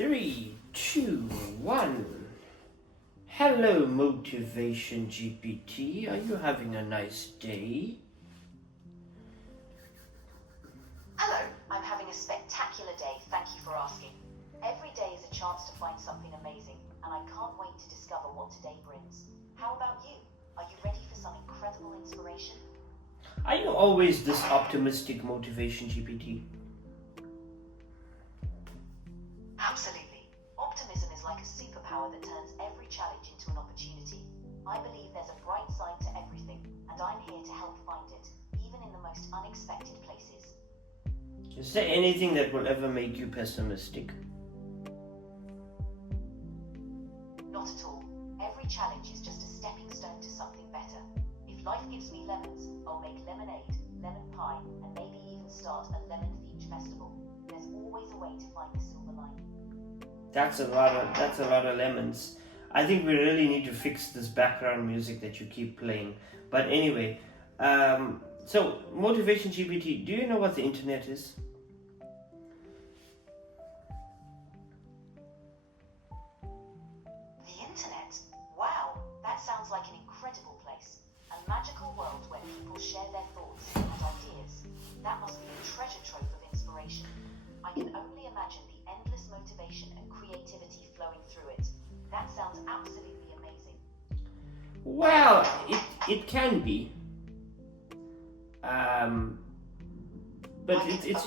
Three, two, one. Hello, Motivation GPT. Are you having a nice day? Hello, I'm having a spectacular day, thank you for asking. Every day is a chance to find something amazing, and I can't wait to discover what today brings. How about you? Are you ready for some incredible inspiration? Are you always this optimistic, Motivation GPT? Absolutely. Optimism is like a superpower that turns every challenge into an opportunity. I believe there's a bright side to everything, and I'm here to help find it, even in the most unexpected places. Is there anything that will ever make you pessimistic? Not at all. Every challenge is just a stepping stone to something better. If life gives me lemons, I'll make lemonade, lemon pie, and maybe even start a lemon-themed festival. There's always a way to find the silver lining. That's a lot of lemons. I think we really need to fix this background music that you keep playing. But anyway, so Motivation GPT, do you know what the internet is? The internet? Wow, that sounds like an incredible place. A magical world where people share their thoughts and ideas. That must be a treasure trove of inspiration. I can only imagine the endless motivation and creativity flowing through it. That sounds absolutely amazing. Well, it can be. But it's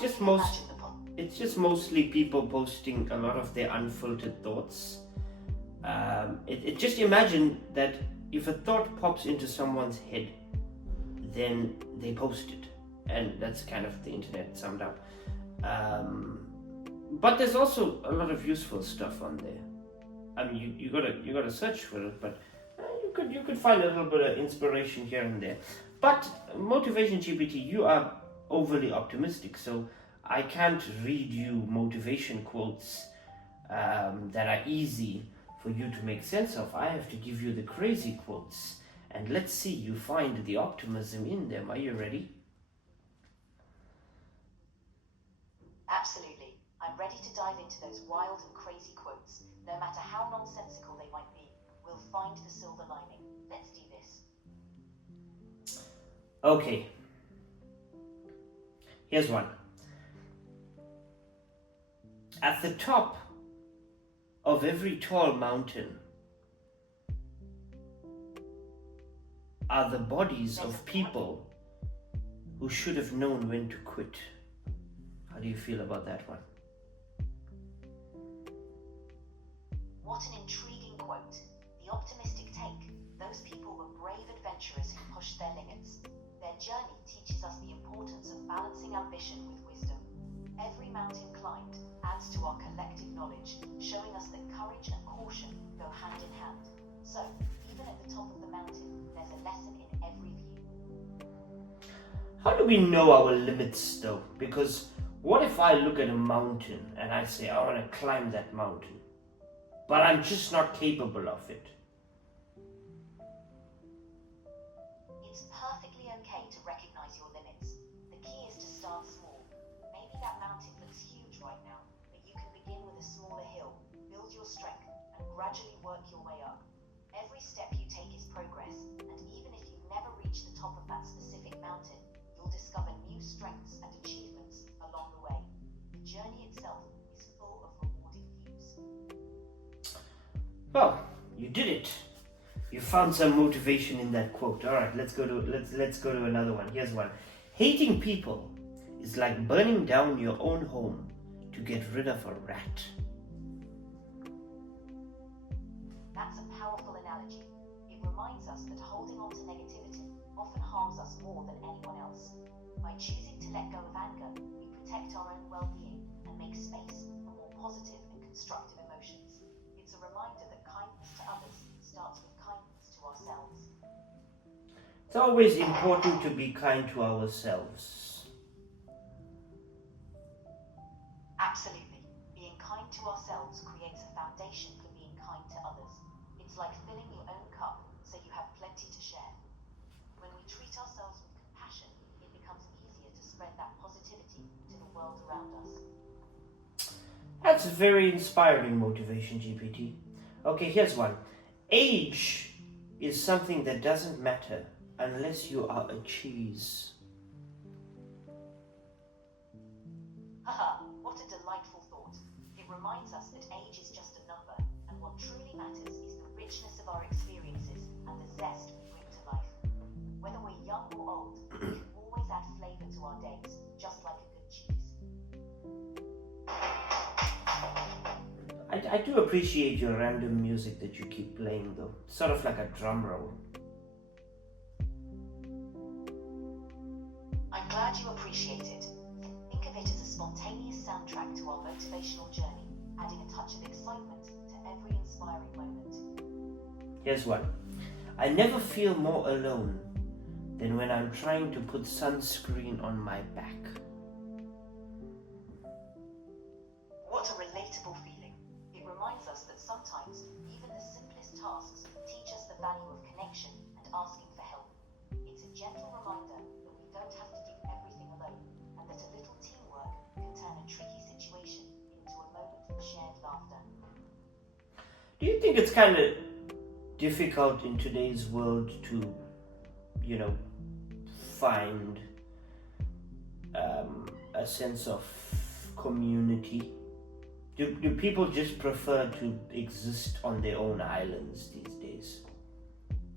just mostly people posting a lot of their unfiltered thoughts. Just imagine that if a thought pops into someone's head, then they post it, and that's kind of the internet summed up. But there's also a lot of useful stuff on there. I mean, you gotta search for it, but you could find a little bit of inspiration here and there. But Motivation GPT, you are overly optimistic, so I can't read you motivation quotes that are easy for you to make sense of. I have to give you the crazy quotes, and let's see you find the optimism in them. Are you ready? Absolutely. I'm ready to dive into those wild and crazy quotes. No matter how nonsensical they might be, we'll find the silver lining. Let's do this. Okay. Here's one. At the top of every tall mountain are the bodies of people who should have known when to quit. How do you feel about that one? What an intriguing quote. The optimistic take. Those people were brave adventurers who pushed their limits. Their journey teaches us the importance of balancing ambition with wisdom. Every mountain climbed adds to our collective knowledge, showing us that courage and caution go hand in hand. So, even at the top of the mountain, there's a lesson in every view. How do we know our limits though? Because what if I look at a mountain and I say I want to climb that mountain, but I'm just not capable of it? It's perfectly okay to recognize your limits. The key is to start small. Maybe that mountain looks huge right now, but you can begin with a smaller hill, build your strength, and gradually work your way up. Every step you take is progress, and even if you never reach the top of that specific mountain, you'll discover new strengths and achievements along the way. The journey itself is full of rewarding views. Well, you did it. You found some motivation in that quote. All right, let's go to another one. Here's one. Hating people is like burning down your own home to get rid of a rat. That's a powerful analogy. It reminds us that holding on to negativity often harms us more than anyone else. By choosing to let go of anger, we protect our own well-being and make space for more positive and constructive emotions. It's a reminder that kindness to others starts with kindness to ourselves. It's always important to be kind to ourselves. Absolutely. Being kind to ourselves creates a foundation for being kind to others. It's like filling your own cup so you have plenty to share. When we treat ourselves with compassion, it becomes easier to spread that positivity to the world around us. That's very inspiring, Motivation GPT. Okay, here's one. Age is something that doesn't matter unless you are a cheese. Haha, what a delightful thought. It reminds us that age is just a number, and what truly matters is the richness of our experiences and the zest we bring to life. Whether we're young or old, we can always add flavor to our days, just like a good cheese. I do appreciate your random music that you keep playing, though. Sort of like a drum roll. I'm glad you appreciate it. Think of it as a spontaneous soundtrack to our motivational journey, adding a touch of excitement to every inspiring moment. Here's one. I never feel more alone than when I'm trying to put sunscreen on my back. What a relatable feeling. It reminds us that sometimes even the simplest tasks teach us the value of connection and asking for help. It's a gentle reminder that we don't have to do everything alone, and that a little teamwork can turn a tricky situation into a moment of shared laughter. Do you think it's kind of difficult in today's world to, find a sense of community? Do people just prefer to exist on their own islands these days?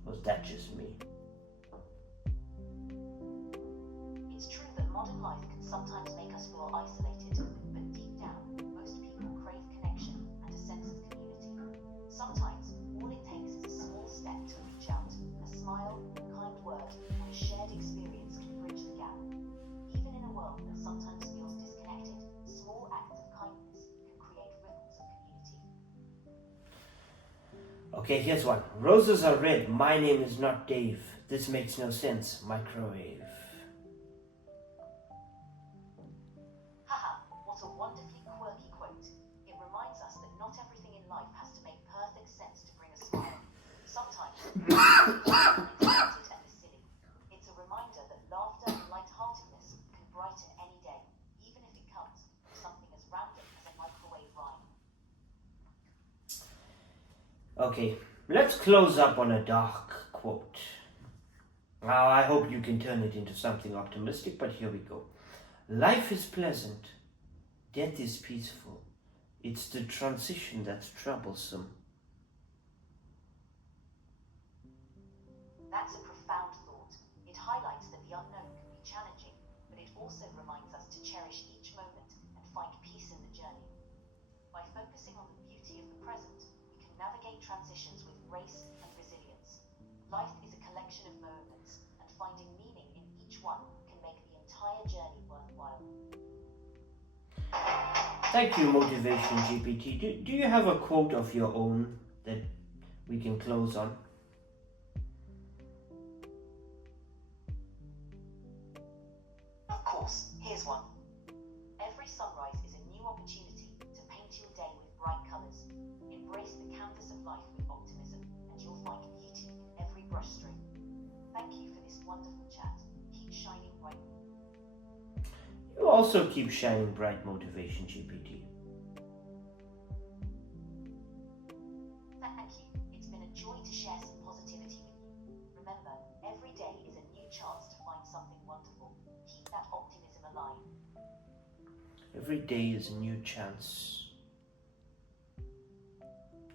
Or is that just me? It's true that modern life can sometimes make us feel isolated, but deep down, most people crave connection and a sense of community. Sometimes, all it takes is a small step to reach out. A smile, a kind word, or a shared experience can bridge the gap. Even in a world that sometimes feels disconnected, small acts of kindness can create ripples of community. Okay, here's one. Roses are red. My name is not Dave. This makes no sense. Microwave. Haha, what a wonderfully quirky quote. It reminds us that not everything in life has to make perfect sense to bring a smile. Sometimes, unexpected and silly. It's a reminder that laughter and lightheartedness can brighten any day, even if it comes from something as random as a microwave rhyme. Okay, let's close up on a dark quote. Now, I hope you can turn it into something optimistic, but here we go. Life is pleasant. Death is peaceful. It's the transition that's troublesome. That's a profound thought. It highlights that the unknown can be challenging, but it also reminds us to cherish each moment and find peace in the journey. By focusing on the beauty of the present, we can navigate transitions with grace and resilience. Life is a collection of moments, and finding meaning in each one can make the entire journey worthwhile. Thank you, Motivation GPT. Do you have a quote of your own that we can close on? Of course, here's one. Every sunrise is a new opportunity to paint your day with bright colours. Embrace the canvas of life with optimism, and you'll find beauty in every brushstroke. Thank you for this wonderful chat. Keep shining bright. You also keep shining bright, Motivation GPT. Thank you. It's been a joy to share some positivity with you. Remember, every day is a new chance to find something wonderful. Keep that optimism alive. Every day is a new chance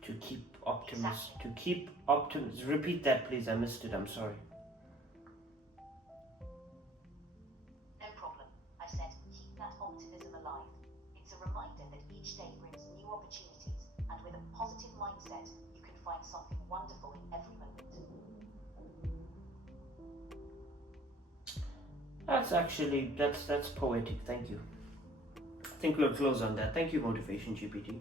to keep optimism. To keep optimism. Repeat that, please. I missed it. I'm sorry. No problem. I said keep that optimism alive. It's a reminder that each day brings new opportunities, and with a positive mindset, you can find something wonderful in every moment. That's poetic. Thank you. I think we'll close on that. Thank you, Motivation GPT.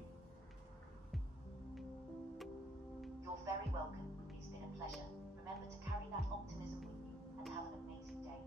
You're very welcome. It's been a pleasure. Remember to carry that optimism with you and have an amazing day.